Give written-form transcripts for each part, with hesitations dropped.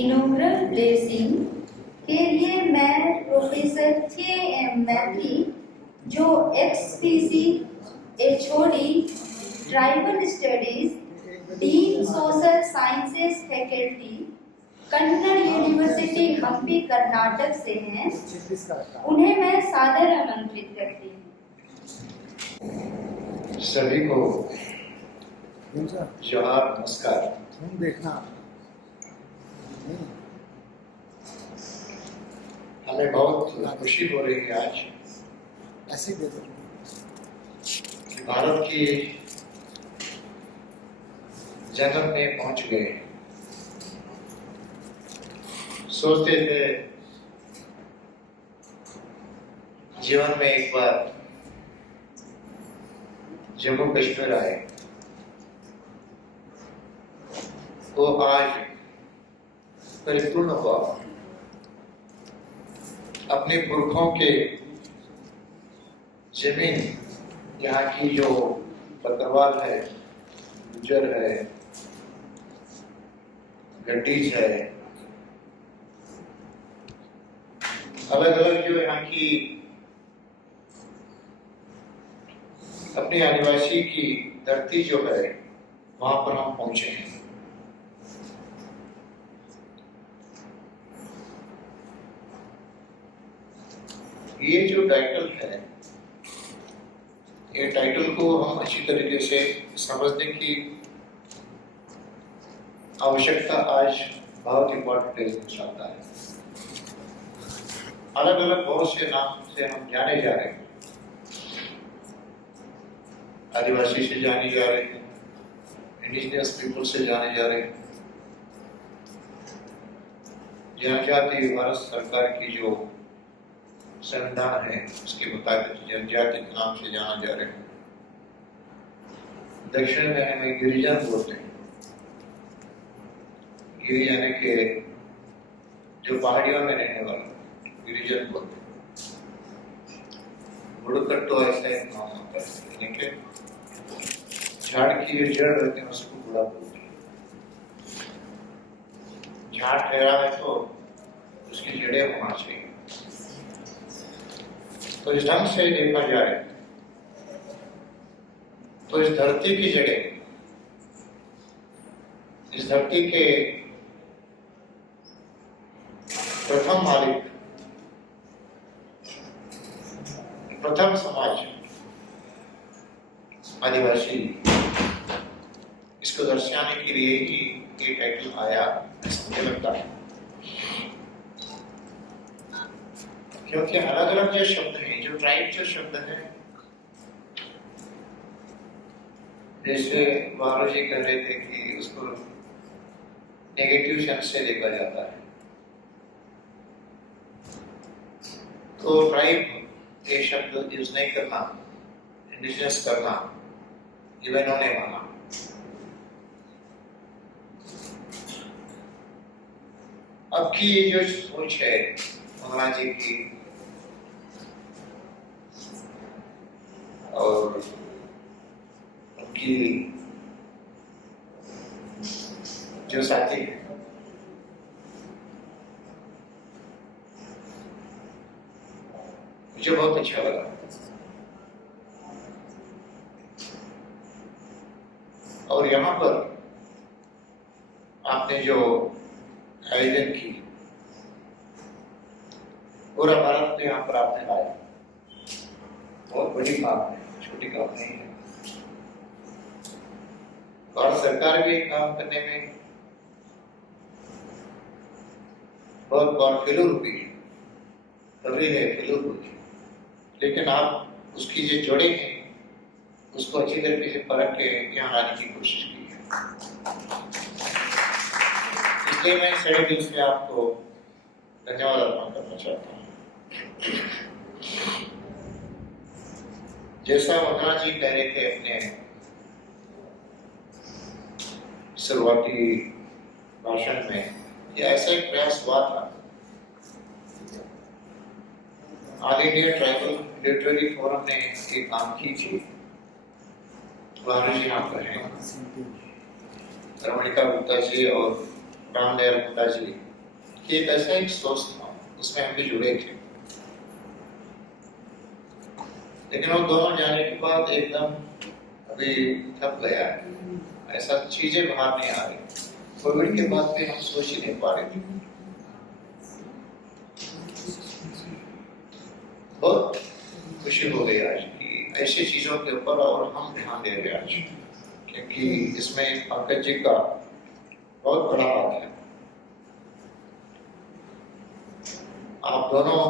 Inaugural blessing के लिए मैं प्रोफेसर के.एम. मैथी, जो एक्सपीसी HOD tribal studies, dean social sciences faculty, Kannada university Hampi Karnataka से हैं, उन्हें मैं सादर आमंत्रित करती हूँ। सभी को जोहार, नमस्कार। देखना हमें बहुत खुशी हो रही है आज ऐसे दे दो। कि भारत की जन्म में पहुंच गए। सोचते थे जीवन में एक बार जम्मू कश्मीर आए, वो आज परिपूर्ण हुआ। अपने पुरखों के जमीन, यहाँ की जो बकरवाल है, गुजर है, गड्डीज है, अलग अलग जो यहाँ की अपने आदिवासी की धरती जो है, वहां पर हम पहुंचे हैं। ये जो टाइटल है, ये टाइटल को हम अच्छी तरीके से समझने की आवश्यकता आज बहुत इंपॉर्टेंट चाहता है। अलग अलग बहुत से नाम से हम जाने जा रहे हैं। आदिवासी से जाने जा रहे हैं, इंडिजिनियस पीपल से जाने जा रहे हैं, जनजाति भारत सरकार की जो संविधान है उसके मुताबिक जनजाति के नाम से जाना जा रहे हैं। दक्षिण में हमें गिरिजन बोलते हैं। गिरिजन के जो पहाड़ियों में रहने वाले गिरिजन बोलते हैं। बुड़कट्टू ऐसा एक नाम होता है, यानी कि झाड़ की जो जड़ रहते हैं उसको बुड़ा बोलते हैं। झाड़ ठहरा है तो उसकी जड़ें होना चाहिए। तो इस ढंग से देखा जाए तो इस धरती की जड़ें, इस धरती के प्रथम मालिक, प्रथम समाज आदिवासी, इसको दर्शाने के लिए ही ये टाइटल आया, मुझे लगता है। क्योंकि अलग अलग जो शब्द हैं, जो ट्राइब जो शब्द है, जैसे महाराज जी कह रहे थे कि उसको नेगेटिव सेंस से देखा जाता है, तो ट्राइब ये शब्द यूज नहीं करना, इंडिजिनस करना, ये इन्होंने माना। अब की ये जो सोच है महाराज जी की और उनकी जो साथी है, मुझे बहुत अच्छा लगा। और यहाँ पर आपने जो आयोजन की, पूरा भारत में यहाँ पर आपने लाया, बहुत बड़ी बात है, छोटी बात नहीं है। और सरकार भी काम करने में बहुत बार फेलूर हुई है, तभी है फेलूर हुई है, लेकिन आप उसकी जो जड़ें हैं उसको अच्छी तरीके से परख के यहाँ लाने की कोशिश की है। इसलिए मैं सड़े दिल से आपको धन्यवाद अर्पण करना चाहता हूँ। जैसा वंदना जी कह रहे थे अपने शुरुआती भाषण में, ये ऐसा एक प्रयास हुआ था। All India tribal literary forum ने एक काम की थी। यहाँ पर हैं रमणिका गुप्ता जी और रामदयाल गुप्ता जी, कि एक ऐसा एक सोच था, उसमें हम भी जुड़े थे, लेकिन वो दोनों जाने के बाद एकदम अभी थक गया, ऐसा चीजें बाहर नहीं आ रही। कोविड के बाद पे हम सोच ही नहीं पा रहे थे। बहुत खुशी हो गई आज कि ऐसी चीजों के ऊपर और हम ध्यान दे रहे आज, क्योंकि इसमें पंकज जी का बहुत बड़ा हाथ है। आप दोनों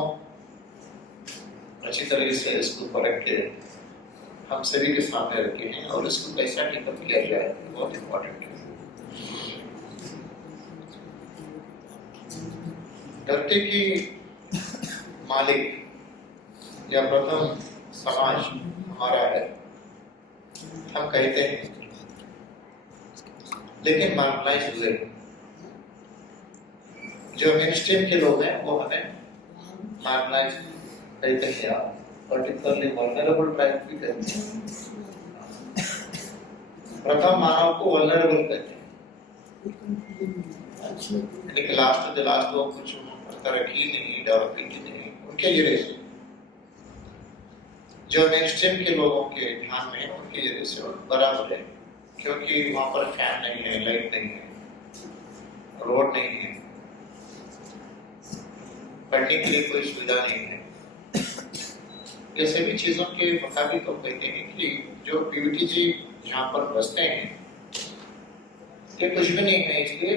अच्छी तरीके से इसको परख के हम सभी के सामने रखे हैं और इसको कैसा टेकअप किया जाए बहुत इम्पोर्टेंट है। धरती की मालिक या प्रथम समाज हमारा है, हम कहते हैं, लेकिन मार्जिनलाइज हुए जो मेनस्ट्रीम के लोग हैं वो हमें मार्जिनलाइज कहते हैं, पर्टिकुलरली वल्नरेबल ट्राइब भी कहते हैं। प्रथम मानव को वल्नरेबल कहते हैं, यानी कि लास्ट लोग कुछ तरक्की नहीं, डेवलपमेंट नहीं, उनके जरिए से जो मेनस्ट्रीम के लोगों के ध्यान में है उनके जरिए से बराबर है, क्योंकि वहां पर फैन नहीं है, लाइट नहीं है, रोड नहीं है, पढ़ने के लिए कोई सुविधा नहीं है। ये सभी चीजों के मुताबिक हम कहते हैं कि जो पीवीटी जी यहाँ पर बसते हैं ये कुछ भी नहीं है, इसलिए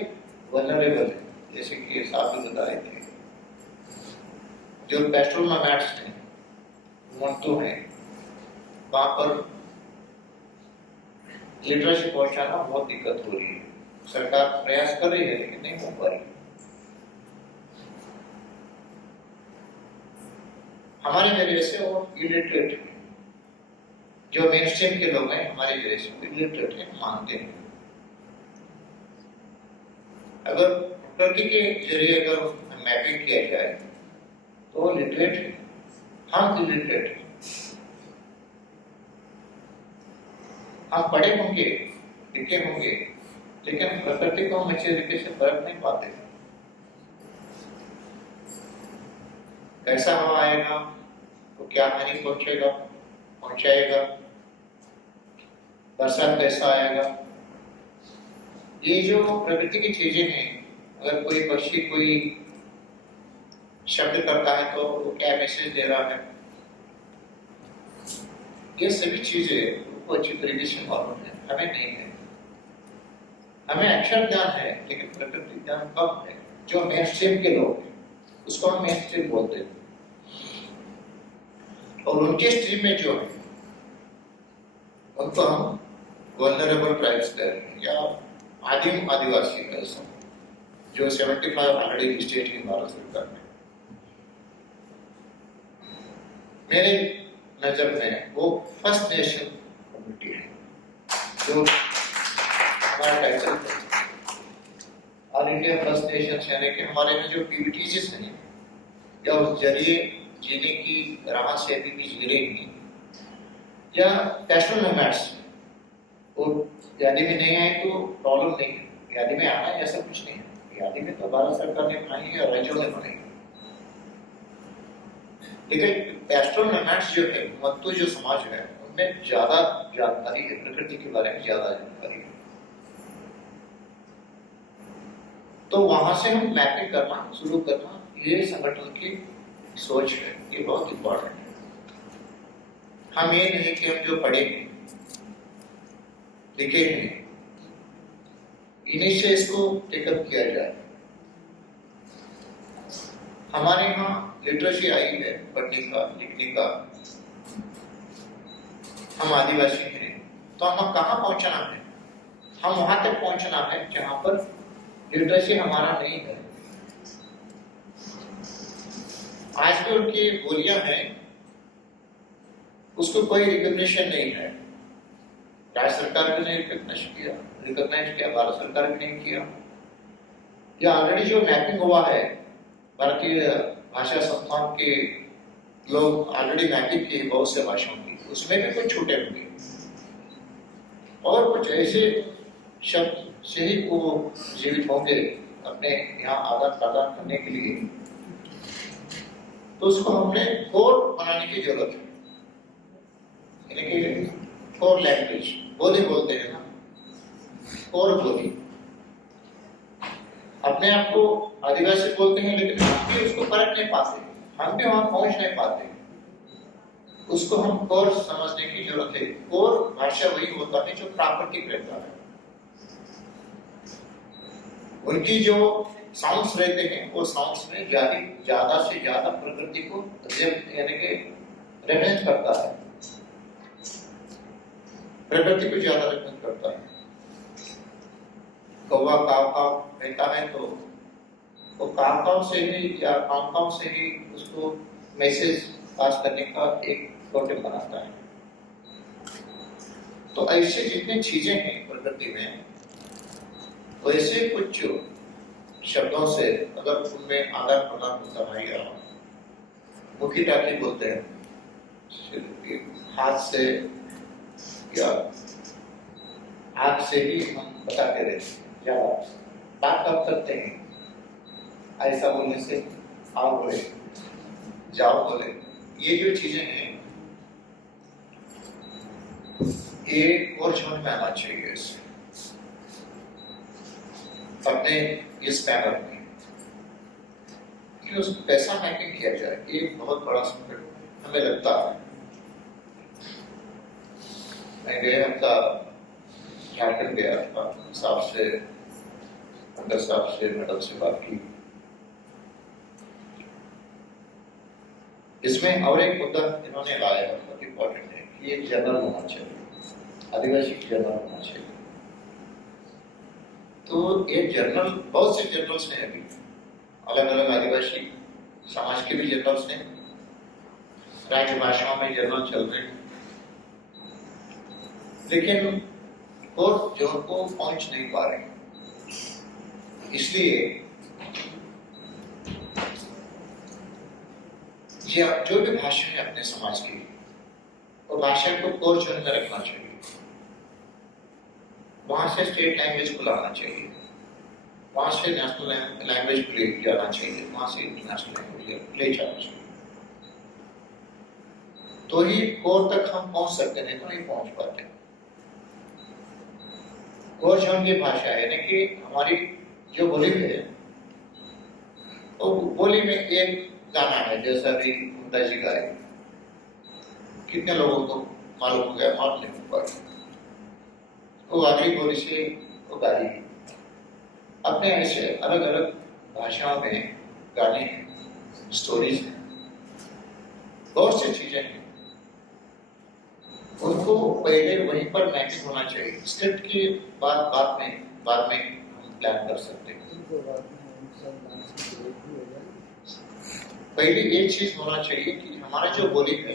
वल्नरेबल है। जैसे कि साहब भी बता रहे थे, जो पेस्ट्रोल नोमैड्स हैं, मोंटू हैं, वहां पर लिटरेसी पहुंचाना बहुत दिक्कत हो रही है। सरकार प्रयास कर रही है लेकिन नहीं हो पा रही। हमारे जरिए से वो इलिटरेट है, जो मेनस्ट्रीम के लोग हैं हमारे जरिए से इलिटरेट है, मानते हैं। अगर प्रकृति के जरिए अगर मैपिंग किया जाए तो वो लिटरेट है, हम इलिटरेट है। हम पढ़े होंगे, लिखे होंगे, लेकिन प्रकृति को हम अच्छे तरीके से परख नहीं पाते। कैसा हवा आएगा तो क्या हानि पहुंचाएगा, बरसात कैसा आएगा, ये जो प्रकृति की चीजें हैं, अगर कोई पक्षी कोई शब्द करता है तो वो क्या मैसेज दे रहा है, ये सभी चीजें वो अच्छी तरीके से मालूम है, हमें नहीं है। हमें अक्षर ज्ञान है लेकिन प्रकृति ज्ञान कम है। जो मेनस्ट्रीम के लोग हैं उसको हम मेनस्ट्रीम बोलते हैं, और उनके स्ट्रीम में जो है उनको हम वल्नरेबल ट्राइब्स कहते हैं या आदिम आदिवासी कह सकते, जो 75 ऑलरेडी स्टेट है भारत सरकार में। मेरे नजर में वो फर्स्ट नेशन कम्युनिटी है जो हमारा टाइटल है। ऑल इंडिया फर्स्ट नेशन यानी कि हमारे में जो पीवीटीज हैं या उस जरिए जीने की राह से अभी भी जी रही हैं, या पेस्ट्रोल नोमैड्स, वो यादी में नहीं आए तो प्रॉब्लम नहीं है, यादी में आना है ऐसा कुछ नहीं है। यादी में तो भारत सरकार ने बनाई है और राज्यों ने बनाई है, लेकिन पेस्ट्रोल नोमैड्स जो है, मत्तू जो समाज है, उनमें ज्यादा जानकारी है, प्रकृति के बारे में ज्यादा जानकारी है। तो वहां से हम मैपिंग करना शुरू करना, ये संगठन की सोच है, ये बहुत इंपॉर्टेंट है। हम ये नहीं कि हम जो पढ़े हैं, लिखे हैं, इन्हीं से इसको टेकअप किया जाए। हमारे यहाँ लिटरेसी आई है, पढ़ने का, लिखने का। हम आदिवासी हैं तो हमें कहाँ पहुंचना है? हम वहां तक पहुंचना है जहां पर लिटरेसी हमारा नहीं है। आज भी उनकी बोलियां हैं, उसको कोई रिकॉग्निशन नहीं है। राज्य सरकार ने नहीं रिकॉग्नाइज किया, भारत सरकार ने नहीं किया। या ऑलरेडी जो मैपिंग हुआ है, भारतीय भाषा संस्थान के लोग ऑलरेडी मैपिंग किए बहुत से भाषाओं की, उसमें भी कुछ छूटे होंगे और कुछ ऐसे शब्द से ही वो जीवित होंगे अपने यहाँ आदान प्रदान करने के लिए, तो उसको हमने कोर बनाने की जरूरत है। यानी कि कोर लैंग्वेज, बोली बोलते हैं ना, कोर बोली। अपने आप को आदिवासी बोलते हैं, लेकिन हम भी उसको परख नहीं पाते, हम भी वहां पहुंच नहीं पाते। उसको हम कोर समझने की जरूरत है। कोर भाषा वही होता है जो प्राकृतिक रहता है। उनकी जो साउंड्स रहते हैं, वो साउंड्स में ज्यादा से ज्यादा प्रकृति को यानी कि रिप्रेजेंट करता है, प्रकृति को ज्यादा रिप्रेजेंट करता है। कौवा काव काव कहता है तो वो काव काव से ही या काव काव से ही उसको मैसेज पास करने का एक टोटम बनाता है। तो ऐसे जितनी चीजें हैं प्रकृति में, वैसे कुछ शब्दों से अगर उनमें आदान प्रदान होता है, या मुखी टाकी बोलते हैं, हाथ से या आंख से ही हम बताते रहते हैं, या बात आप करते हैं, ऐसा बोलने से आओ बोले, जाओ बोले, ये जो चीजें हैं ये और समझ में आना चाहिए इससे अपने इस पैनल में कि उसको कैसा मैपिंग किया जाए। ये बहुत बड़ा संकट हमें लगता है। मैं गया था, झारखंड गया था, साहब से, अंदर साहब से, मैडम से बात की। इसमें और एक मुद्दा इन्होंने लाया बहुत इंपॉर्टेंट है कि ये जनरल होना चाहिए, आदिवासी जनरल होना चाहिए। तो ये जर्नल, बहुत से जर्नल्स हैं अभी, अलग अलग आदिवासी समाज के भी जर्नल्स हैं, राज्य भाषाओं में जर्नल चल रहे हैं, लेकिन कोर्ट जो को पहुंच नहीं पा रहे। इसलिए जो भी भाषा है अपने समाज की, वो भाषा को कोर जोन में रखना चाहिए, वहां से स्टेट लैंग्वेज को लाना चाहिए, वहां से नेशनल लैंग्वेज को ले जाना चाहिए, वहां से इंटरनेशनल लैंग्वेज ले जाना चाहिए, तो ही कोर तक हम पहुंच सकते हैं, तो नहीं पहुंच पाते। कोर जोन की भाषा है, यानी कि हमारी जो बोली है, तो बोली में एक गाना है, जैसा भी मुंडा जी गाए, कितने लोगों को मालूम हो गया, मालूम नहीं हो पाया, वो वाकई बोली से वो गाली। अपने ऐसे अलग अलग भाषाओं में गाने हैं, स्टोरीज हैं, बहुत सी चीजें हैं, उनको पहले वहीं पर मैपिंग होना चाहिए। स्क्रिप्ट की बाद में हम प्लान कर सकते हैं। पहले एक चीज होना चाहिए कि हमारा जो बोली है,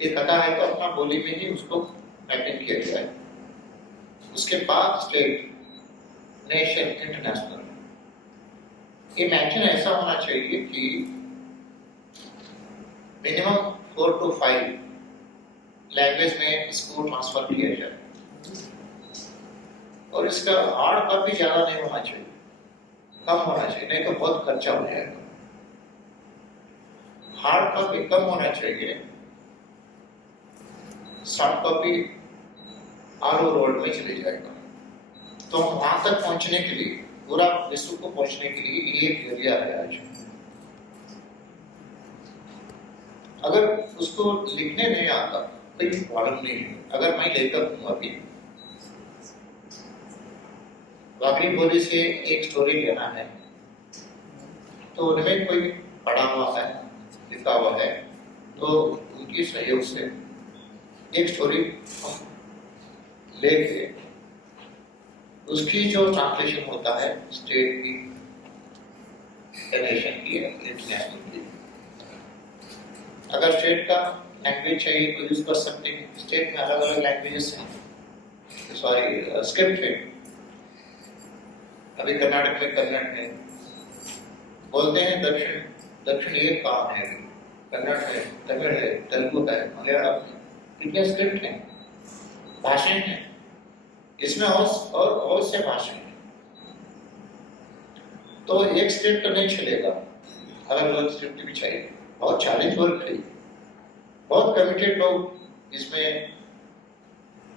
ये कथा है तो अपना बोली में ही उसको मैपिंग किया जाए। उसके बाद स्टेट, नेशन, इंटरनेशनल, ये मैचिंग ऐसा होना चाहिए कि मिनिमम 4 to 5 लैंग्वेज में इसको ट्रांसफर किया जाए, और इसका हार्ड कॉपी ज्यादा नहीं होना चाहिए, कम होना चाहिए, नहीं तो बहुत खर्चा हो जाएगा। हार्ड कॉपी कम होना चाहिए, सॉफ्ट कॉपी आरओ रोड में चले जाएगा। तो वहां तक पहुंचने के लिए, पूरा विश्व को पहुंचने के लिए ये एक जरिया है आज। अगर उसको लिखने नहीं आता कोई प्रॉब्लम नहीं है। अगर मैं लेखक हूं, अभी वागड़ी बोली से एक स्टोरी लेना है, तो उनमें कोई पढ़ा हुआ है, लिखा हुआ है, तो उनकी सहयोग से एक स्टोरी हम लेके उसकी जो ट्रांसलेशन होता है स्टेट की, नेशन की, इंटरनेशनल की, अगर स्टेट का लैंग्वेज चाहिए तो यूज कर सकते हैं। स्टेट में अलग अलग लैंग्वेजेस हैं, सॉरी स्क्रिप्ट है। अभी कर्नाटक में कन्नड़ है, बोलते हैं दक्षिण एक काम है, कन्नड़ है, तमिल है, तेलुगु है, मलयालम है, इतने स्क्रिप्ट हैं, भाषाएं हैं, इसमें और से भाषाएं हैं। तो एक स्क्रिप्ट तो नहीं चलेगा, अलग अलग स्क्रिप्ट भी चाहिए। बहुत चैलेंज वर्क है, बहुत कमिटेड लोग इसमें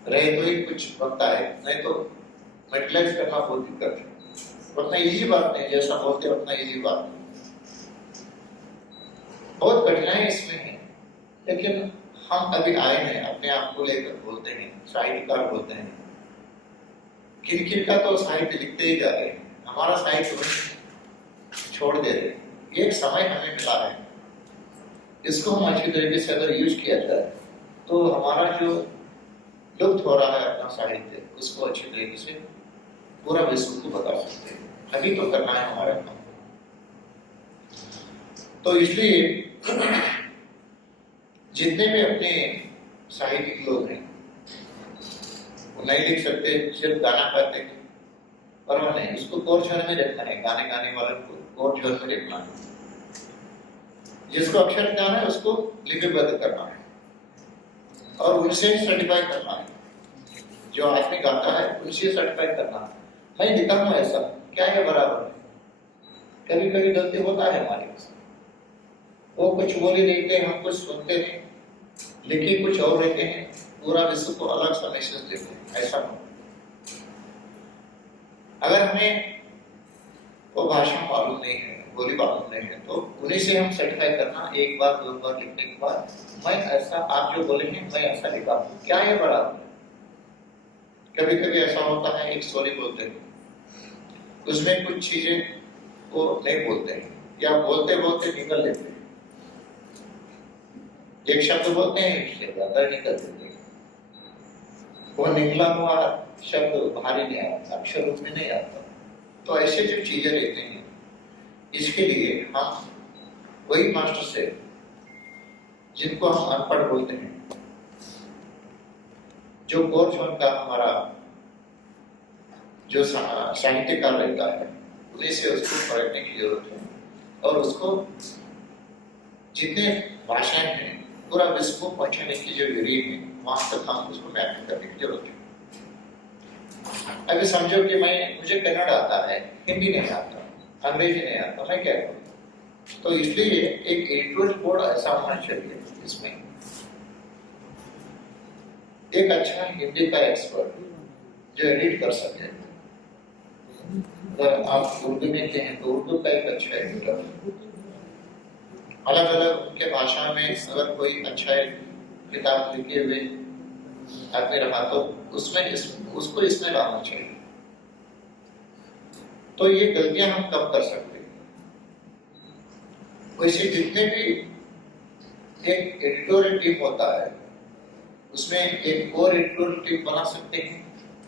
रहे तो ही कुछ बनता है, नहीं तो मेटलाइज करना बहुत दिक्कत है। उतना इजी बात नहीं, जैसा बोलते हैं उतना इजी बात नहीं, बहुत कठिनाई इसमें है। लेकिन हम अभी आए हैं, अपने आप को लेकर बोलते हैं, साहित्यकार बोलते हैं, किन किन का तो साहित्य लिखते ही जा रहे हैं, हमारा साहित्य वहीं छोड़ दे रहे हैं। ये एक समय हमें मिला है, इसको हम अच्छी तरीके से अगर यूज किया जाए तो हमारा जो लुप्त हो रहा है अपना साहित्य, उसको अच्छी तरीके से पूरा विश्व को बता सकते हैं। अभी तो करना है हमारे काम। तो इसलिए जितने भी अपने साहित्यिक लोग हैं वो नहीं लिख सकते, सिर्फ गाना गाते हैं, परवाह नहीं, उसको कोर जोन में रखना है, गाने गाने वाले को कोर जोन में रखना है। जिसको अक्षर ज्ञान है उसको लिपिबद्ध करना है और उनसे सर्टिफाई करना है। जो आदमी गाता है उनसे सर्टिफाई करना है। मैं दिखाऊंगा ऐसा क्या है बराबर है। कभी कभी गलती होता है हमारे पास, वो कुछ बोल ही देते हैं, हम कुछ सुनते हैं, लिखे कुछ और रहते हैं, पूरा विश्व को अलग सा मैसेज देते हैं। ऐसा हो, अगर हमें वो भाषा मालूम नहीं है, बोली मालूम नहीं है, तो उन्हीं से हम सर्टिफाई करना, एक बार दो बार लिखने के बाद मैं ऐसा, आप जो बोलेंगे मैं ऐसा लिखा हूं, क्या है बराबर है। कभी कभी ऐसा होता है, एक स्टोरी बोलते हैं, उसमें कुछ चीजें वो नहीं बोलते हैं या बोलते बोलते निकल लेते हैं, एक शब्द बोलते हैं इससे ज्यादा निकल देते हैं, वो निकला हुआ शब्द बाहर ही नहीं आता, अक्षर रूप में नहीं आता। तो ऐसे जो चीजें रहते हैं, इसके लिए हम वही मास्टर से, जिनको हम अनपढ़ बोलते हैं, जो कोर जोन का हमारा जो साहित्यकार रहता है, उन्हीं से उसको पढ़ने की जरूरत है और उसको जितने भाषाएं हैं पूरा विश्व को पहुंचाने की जो जरूरी है, वहां तक हम उसको मैपिंग करने की जरूरत है। अभी समझो कि मुझे कन्नड़ आता है, हिंदी नहीं आता, अंग्रेजी नहीं आता, मैं क्या करूँ? तो इसलिए एक एडिटोरियल बोर्ड ऐसा होना चाहिए इसमें एक अच्छा हिंदी का एक्सपर्ट जो एडिट कर सके। अगर आप उर्दू में हैं तो उर्दू का एक अच्छा एडिटर, अलग अलग उनके भाषा में अगर कोई अच्छा किताब लिखे हुए आदमी रहा तो उसमें उसको इसमें लाना चाहिए। तो ये गलतियां हम कम कर सकते हैं। वैसे जितने भी एक एडिटोरियल टीम होता है, उसमें एक और एडिटोरियल टीम बना सकते हैं,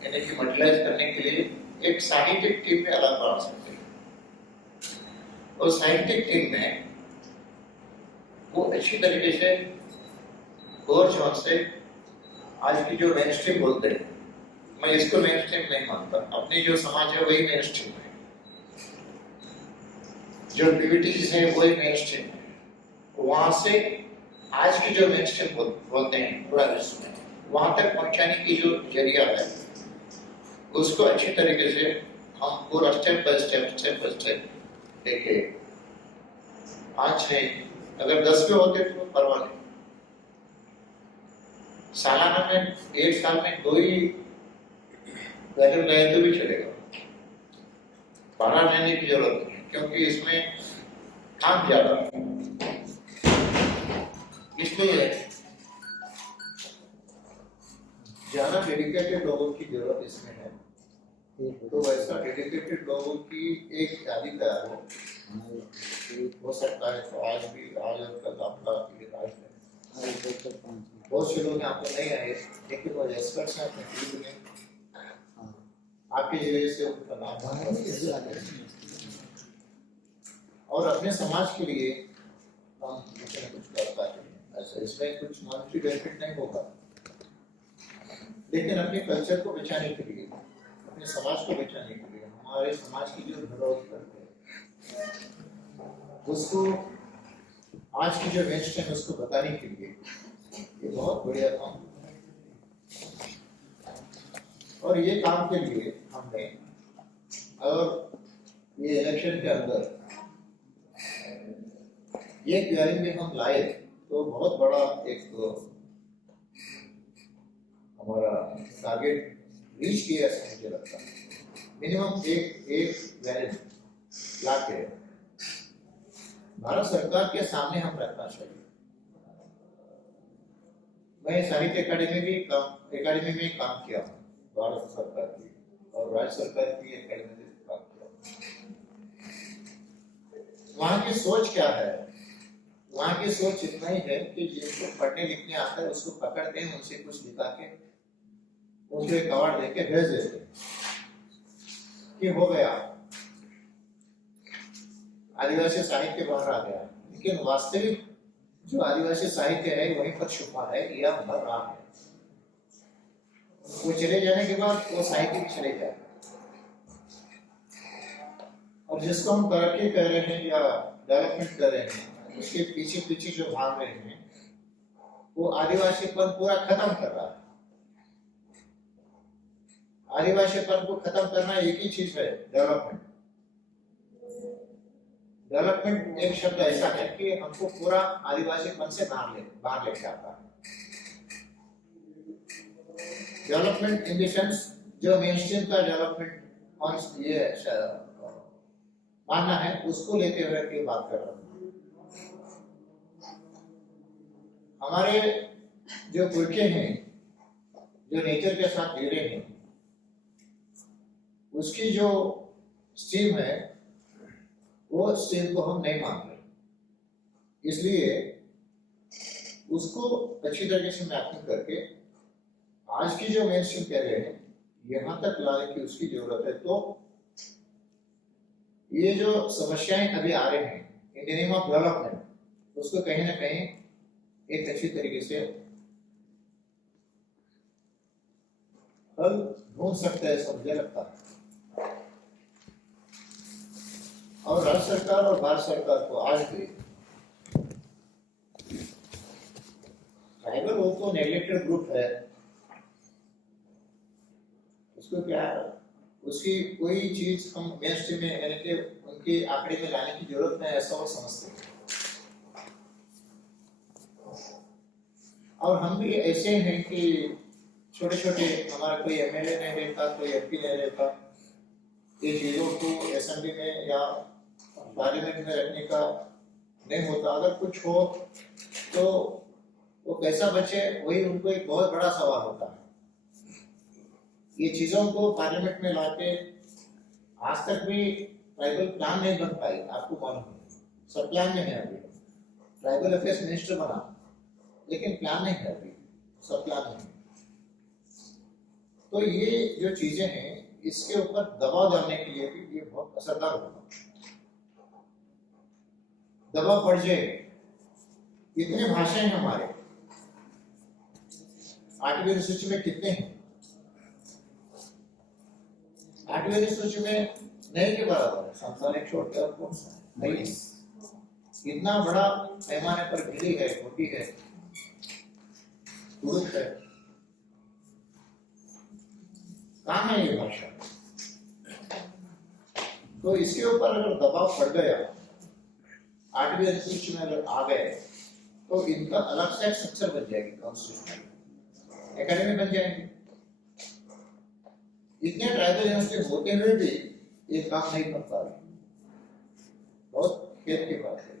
यानी कि मल्टीलाइज करने के लिए एक साहित्यिक टीम में अलग बना सकते हैं। और साहित्यिक टीम में वो अच्छी तरीके से कोर जोन से, आज की जो मेन स्ट्रीम बोलते हैं, मैं इसको मेन स्ट्रीम नहीं मानता, अपनी जो समाज है वही मेन स्ट्रीम है, जो पीवीटी है वही मेन स्ट्रीम है। वहां से आज की जो मेन स्ट्रीम बोलते हैं पूरा विश्व में, वहां तक पहुंचाने की जो जरिया है उसको अच्छी तरीके से हम पूरा स्टेप बाय स्टेप लेके 5-6 अगर 10 पे होते तो परवाह नहीं, सालाना में एक साल में 2 ही वैल्यू रहे तो भी चलेगा, 12 लेने की जरूरत नहीं है, क्योंकि इसमें काम ज्यादा है। इसलिए ज्यादा डेडिकेटेड लोगों की जरूरत इसमें है। तो वैसा डेडिकेटेड लोगों की एक यादी तैयार हो सकता है। तो आज और कल आपका ये राज है। बहुत से लोग यहाँ पर नहीं आए, लेकिन वो एक्सपर्ट्स हैं अपने फील्ड में, आपकी वजह से उनका नाम और अपने समाज के लिए हम कुछ न कुछ कर पाते हैं। ऐसा इसमें कुछ मॉनिटरी बेनिफिट नहीं होगा, लेकिन अपने कल्चर को बचाने के लिए, अपने समाज को बचाने के लिए, हमारे समाज की जो धरोहर करते हैं उसको आज की जो वेस्ट है उसको बताने के लिए ये बहुत बढ़िया काम है। और ये काम के लिए हमने और ये इलेक्शन के अंदर ये क्वेरी में हम लाए तो बहुत बड़ा एक हमारा टारगेट रीच किया ऐसा मुझे लगता है। मिनिमम एक वेरिएंट लाके भारत सरकार के सामने हम रखना चाहिए। मैं साहित्य एकेडमी में काम किया हूँ, भारत सरकार की और राज्य सरकार की एकेडमी में काम किया। वहाँ की सोच क्या है? वहाँ की सोच इतना ही है कि जिसको पढ़ने लिखने आता है उसको पकड़ते हैं, उनसे कुछ लिखा के उनको एक अवार्ड देके भेज देते कि हो गया, आदिवासी साहित्य बाहर आ गया। लेकिन वास्तविक जो आदिवासी साहित्य है वहीं पर छुपा है या भर रहा है। वो चले जाने के बाद वो साहित्य चले जाए, और जिसको हम तरक्की कर रहे हैं या डेवलपमेंट कर रहे हैं उसके पीछे पीछे जो भाग रहे हैं वो आदिवासीपन पूरा खत्म कर रहा है। आदिवासीपन को खत्म करना एक ही चीज है, डेवलपमेंट। डेवलपमेंट एक शब्द ऐसा है कि हमको पूरा आदिवासीपन से बाहर लेके आता है। डेवलपमेंट इन द सेंस जो मेन स्ट्रीम का डेवलपमेंट और ये मानना है उसको लेते हुए की बात कर रहा हूँ। हमारे जो पुरखे हैं जो नेचर के साथ जुड़े हैं उसकी जो स्ट्रीम है वो स्ट्रीम को हम नहीं मान रहे, इसलिए उसको अच्छी तरीके से मैपिंग करके आज की जो मेन स्ट्रीम कह रहे हैं यहाँ तक लाने की उसकी जरूरत है। तो ये जो समस्याएं अभी आ रहे हैं in the name of development उसको कहीं ना कहीं एक अच्छी तरीके से हल ढूंढ सकता है, ऐसा मुझे लगता है। और राज्य सरकार और भारत सरकार को आज भी ट्राइबल वो तो नेग्लेक्टेड ग्रुप है, उसको क्या उसकी कोई चीज हम मेन स्ट्रीम में यानी कि उनके आंकड़े में लाने की जरूरत नहीं, ऐसा वो समझते हैं। और हम भी ऐसे हैं कि छोटे छोटे हमारा कोई एमएलए नहीं रहता, कोई एमपी नहीं रहता, ये चीजों को असेंबली में या पार्लियामेंट में रखने का नहीं होता। अगर कुछ हो तो वो कैसा बचे वही उनको एक बहुत बड़ा सवाल होता है। ये चीजों को पार्लियामेंट में लाके आज तक भी ट्राइबल प्लान नहीं बन पाई, आपको मालूम है। सब प्लान में है, अभी ट्राइबल अफेयर्स मिनिस्टर बना लेकिन प्लान नहीं है, अभी सब प्लान नहीं है। तो ये जो चीजें हैं इसके ऊपर दबाव डालने के लिए भी ये बहुत असरदार होगा। दबाव पड़ जाए, इतने भाषाएं हमारे 8वीं अनुसूची में कितने हैं? 8वीं अनुसूची में नहीं के बराबर है, संस्थान एक छोड़ के और कौन सा नहीं। इतना बड़ा पैमाने पर गिरी है, होती है, ग्रुप है, कहाँ है ये भाषा? तो इसके ऊपर अगर दबाव पड़ गया, 8वीं अनुसूची में अगर आ गए तो इनका अलग से स्ट्रक्चर बन जाएगी, कॉन्स्टिट्यूशनल एकेडमी बन जाएंगे। इतने ट्राइबल यूनिवर्सिटी होते हुए भी ये काम नहीं कर पा रहे, बहुत खेद की बात है।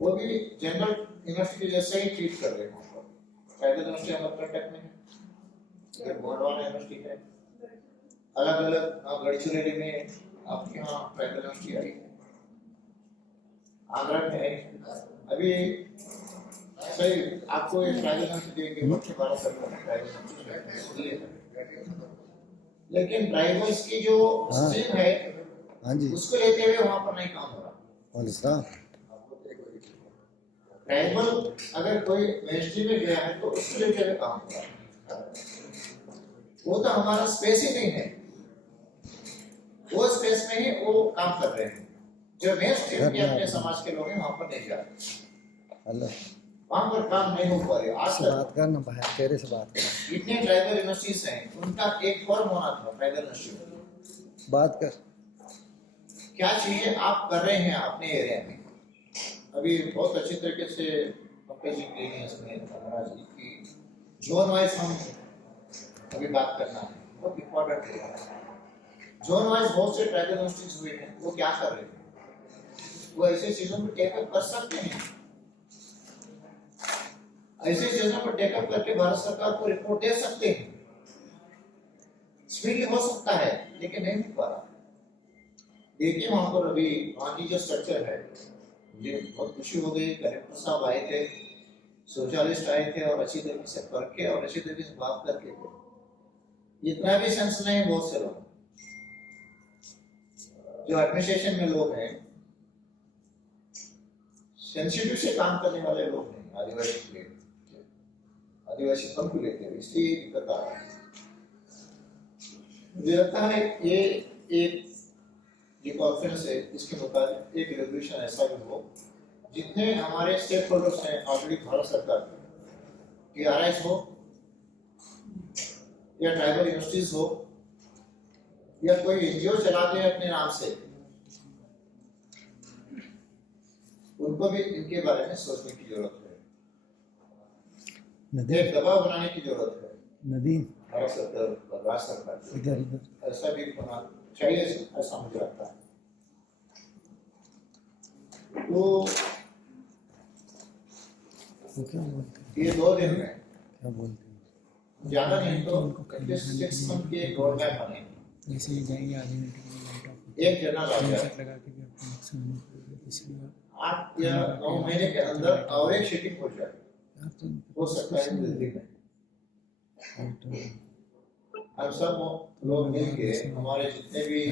वो भी जनरल यूनिवर्सिटी जैसे ही ट्रीट कर रहे हैं। ट्राइबल यूनिवर्सिटी हमारे कर्नाटक में है, इधर गोंडवाना यूनिवर्सिटी है, अलग अलग गढ़चिरौली में आपके यहाँ ट्राइबल यूनिवर्सिटी आई है, आगरा में है। अभी सही आपको एक ट्राइबल यूनिवर्सिटी देंगे, भारत सरकार ने ट्राइबल यूनिवर्सिटी है, लेकिन ट्राइबल्स की जो स्ट्रीम है उसको लेते हुए वहां पर नहीं काम हो रहा। ट्राइबल अगर कोई मेन में गया है तो उसको लेते हुए काम हो रहा है। वो तो हमारा स्पेस ही नहीं है, वो स्पेस में ही वो काम कर रहे हैं। जो मेन स्ट्रीम के अपने समाज के लोग हैं वहां पर नहीं जा रहे, वहां पर काम नहीं हो पा रहे। आज तक बात करना भाई, तेरे से बात कर। इतने ट्राइबल यूनिवर्सिटीज हैं, उनका एक फॉर्म होना था ट्राइबल यूनिवर्सिटी, बात कर। क्या चीजें आप कर रहे हैं अपने एरिया में। अभी बहुत अच्छी तरीके से पैकेजिंग की है इसमें महाराज जी की जोन वाइज हम अभी बात करना है, बहुत इम्पोर्टेंट है। जोन वाइज बहुत से ट्राइबल यूनिवर्सिटीज हुए हैं, वो क्या कर रहे हैं, वो ऐसी चीजों को टेकअप कर सकते हैं, ऐसी चीजों को टेकअप करके भारत सरकार को रिपोर्ट दे सकते हैं। स्पीडली हो सकता है लेकिन नहीं हो पा रहा। देखिए वहां पर अभी वहां की जो स्ट्रक्चर है, मुझे बहुत खुशी हो गई। कलेक्टर साहब आए थे, सोशलिस्ट आए थे और अच्छी तरीके से पढ़ के और अच्छी तरीके से बात करके थे। इतना भी सेंस नहीं बहुत से लोग जो एडमिनिस्ट्रेशन में लोग हैं, सेंसिटिव से काम करने वाले लोग नहीं, आदिवासी कम को लेते हैं, इसलिए दिक्कत आ रहा है। मुझे लगता है ये कॉन्फ्रेंस है, इसके मुताबिक एक रेजोल्यूशन ऐसा भी हो जितने हमारे स्टेक होल्डर्स हैं ऑलरेडी, भारत सरकार TRIs हो या ट्राइबल यूनिवर्सिटीज हो या कोई NGO चलाते हैं अपने नाम से, उनको भी इनके बारे में सोचने की जरूरत है, एक दबाव बनाने की जरूरत है। नदी भारत सरकार, राज्य सरकार इधर ऐसा भी होना चाहिए, ऐसा मुझे लगता है। तो क्या बोलते हैं, ये 2 दिन में क्या बोलते हैं, ज्यादा नहीं तो 6 मंथ के रोड मैप बने, जैसे ही जाएंगे आधे घंटे के लिए लाइट ऑफ एक जर्नल आ गया, लगा के भी आपको नुकसान नहीं करेगा, इसलिए 8 या 9 महीने के अंदर और एक शीटिंग हो जाए, आप तो हो सकता है दिल्ली में। हम सब लोग मिलके हमारे जितने भी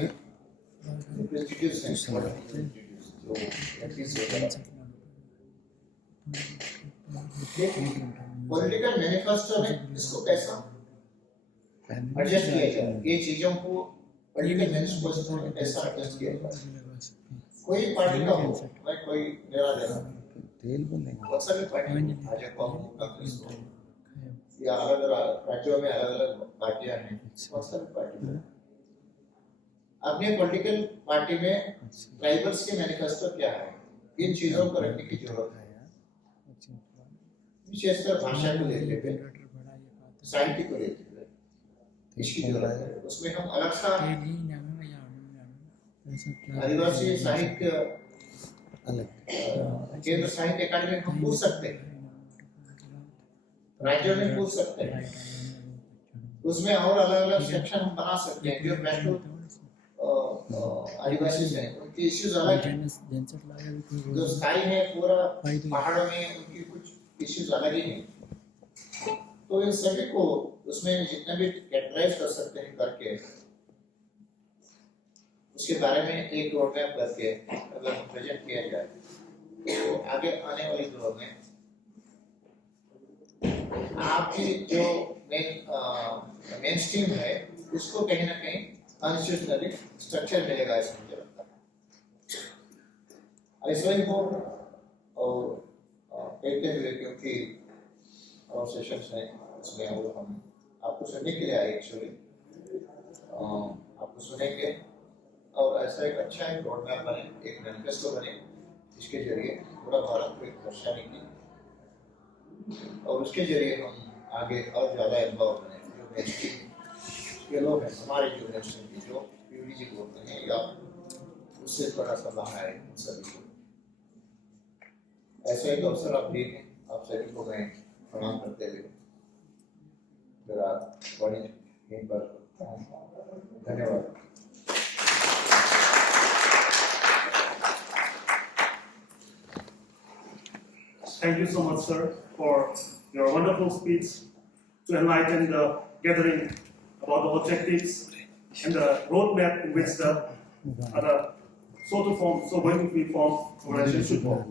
इंस्टीट्यूट्स हैं, जो एमपीसी वगैरह, पॉलिटिकल मैनिफेस्टो में इसको कैसा एडजस्ट किया जाए, ये चीजों को पॉलिटिकल मैनिफेस्टो में कैसा एडजस्ट किया जाए। कोई पार्टी का हो, मैं कोई लेना देना तेल बोलेंगे, बहुत सारी पार्टी, भाजपा हो, कांग्रेस हो, या अलग अलग राज्यों में अलग अलग पार्टियां हैं, बहुत सारी पार्टी हैं। अपने पॉलिटिकल पार्टी में ट्राइबल्स के मैनिफेस्टो क्या है, इन चीजों को रखने की जरूरत है, विशेषकर भाषा को लेकर के, साहित्य को लेकर के इसकी जरूरत है। उसमें हम अलग सा आदिवासी साहित्य अलग केंद्र साहित्य अकादमी हम पूछ सकते हैं, राज्यों में पूछ सकते हैं, उसमें और अलग अलग सेक्शन हम बना सकते हैं। जो बेस्ट आदिवासी हैं उनके इश्यूज अलग हैं, जो स्थायी है पूरा पहाड़ों में उनकी कुछ इश्यूज अलग ही हैं। तो इन सभी को उसमें जितना भी कैटेगराइज कर सकते हैं करके, उसके बारे में एक रोड मैप करके अगर प्रेजेंट किया जाए तो आगे आने वाले दिनों में आपकी जो मेन स्ट्रीम है उसको कहीं ना कहीं कॉन्स्टिट्यूशनली स्ट्रक्चर मिलेगा, ऐसा मुझे लगता है। ऐसा ही हो और कहते हुए, क्योंकि और सेशंस हैं इसमें और हम आपको सुनने के लिए आए, एक्चुअली आपको सुनेंगे और ऐसा एक अच्छा एक रोड मैप बने, एक मैनिफेस्टो बने, जिसके जरिए पूरा भारत को एक दर्शाने की और उसके जरिए हम आगे और ज़्यादा इन्वॉल्व बने। जो मेन के लोग हैं हमारे जो नेशन की, जो PUDG बोलते हैं या उससे थोड़ा सा बाहर है, उन सभी को ऐसा एक अवसर आप देखें। आप सभी को मैं प्रणाम करते हुए मेरा बड़ी यहीं पर धन्यवाद। Thank you so much, sir, for your wonderful speech to enlighten the gathering about the objectives and the roadmap in which the other sort of form, so going to be formed organization should work.